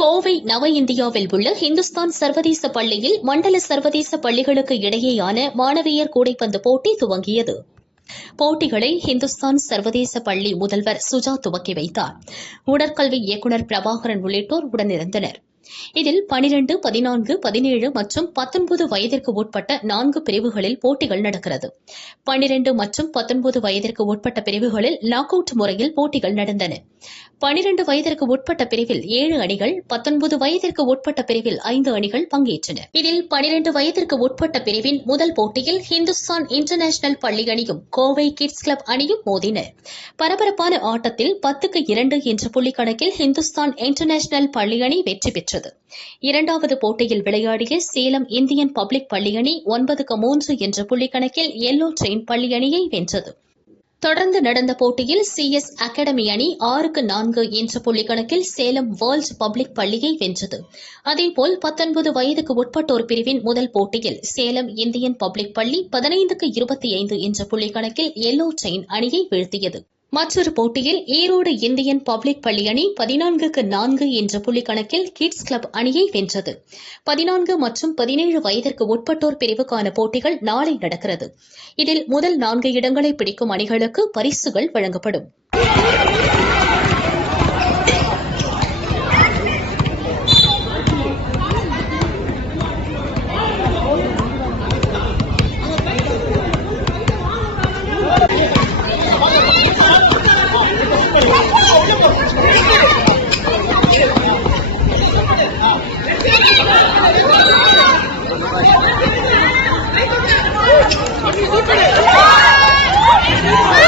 கோவை நவ இந்தியாவில் உள்ள இந்துஸ்தான் சர்வதேச பள்ளியில் மண்டல சர்வதேச பள்ளிகளுக்கு இடையேயான மாணவியர் கூடைப்பந்து போட்டி துவங்கியது. போட்டிகளை இந்துஸ்தான் சர்வதேச பள்ளி முதல்வர் சுஜா துவக்கி வைத்தார். உடற்கல்வி இயக்குநர் பிரபாகரன் உள்ளிட்டோர் உடனிருந்தனர். இதில் 12, 14, 17 மற்றும் 19 வயதிற்கு உட்பட்ட 4 பிரிவுகளில் போட்டிகள் நடக்கிறது. 12 மற்றும் 19 வயதிற்கு உட்பட்ட பிரிவுகளில் நாக் அவுட் முறையில் போட்டிகள் நடந்தன. 12 வயதிற்கு உட்பட்ட பிரிவில் 7 அணிகள், 19 வயதிற்கு உட்பட்ட பிரிவில் 5 அணிகள் பங்கேற்றன. இதில் 12 வயதிற்கு உட்பட்ட பிரிவின் முதல் போட்டியில் ஹிந்துஸ்தான் இன்டர்நேஷனல் பள்ளி அணியும் கோவை கிட்ஸ் கிளப் அணியும் மோதின. பரபரப்பான ஆட்டத்தில் 10-2 என்ற புள்ளிக்கணக்கில் ஹிந்துஸ்தான் இன்டர்நேஷனல் பள்ளி அணி வெற்றி பெற்றது. இரண்டாவது போட்டியில் விளையாடிய சேலம் இந்தியன் பப்ளிக் பள்ளி அணி 9-3 என்ற புள்ளிக்கணக்கில் எல்லோ ட்ரெயின் பள்ளி அணியை வென்றது. தொடர்ந்து நடந்த போட்டியில் CS அகாடமி அணி 6-4 என்ற புள்ளிக்கணக்கில் சேலம் வேர்ல்ட் பப்ளிக் பள்ளியை வென்றது. அதேபோல் 19 வயதுக்கு உட்பட்டோர் பிரிவின் முதல் போட்டியில் சேலம் இந்தியன் பப்ளிக் பள்ளி 15-25 என்ற புள்ளிக்கணக்கில் எல்லோ ட்ரெயின் அணியை வீழ்த்தியது. மற்றொரு போட்டியில் ஈரோடு இந்தியன் பப்ளிக் பள்ளி அணி 14-4 என்ற புள்ளிக்கணக்கில் கிட்ஸ் கிளப் அணியை வென்றது. 14 மற்றும் 17 வயதிற்கு உட்பட்டோர் பிரிவுக்கான போட்டிகள் நாளை நடக்கிறது. இதில் முதல் 4 இடங்களை பிடிக்கும் அணிகளுக்கு பரிசுகள் வழங்கப்படும். Hey!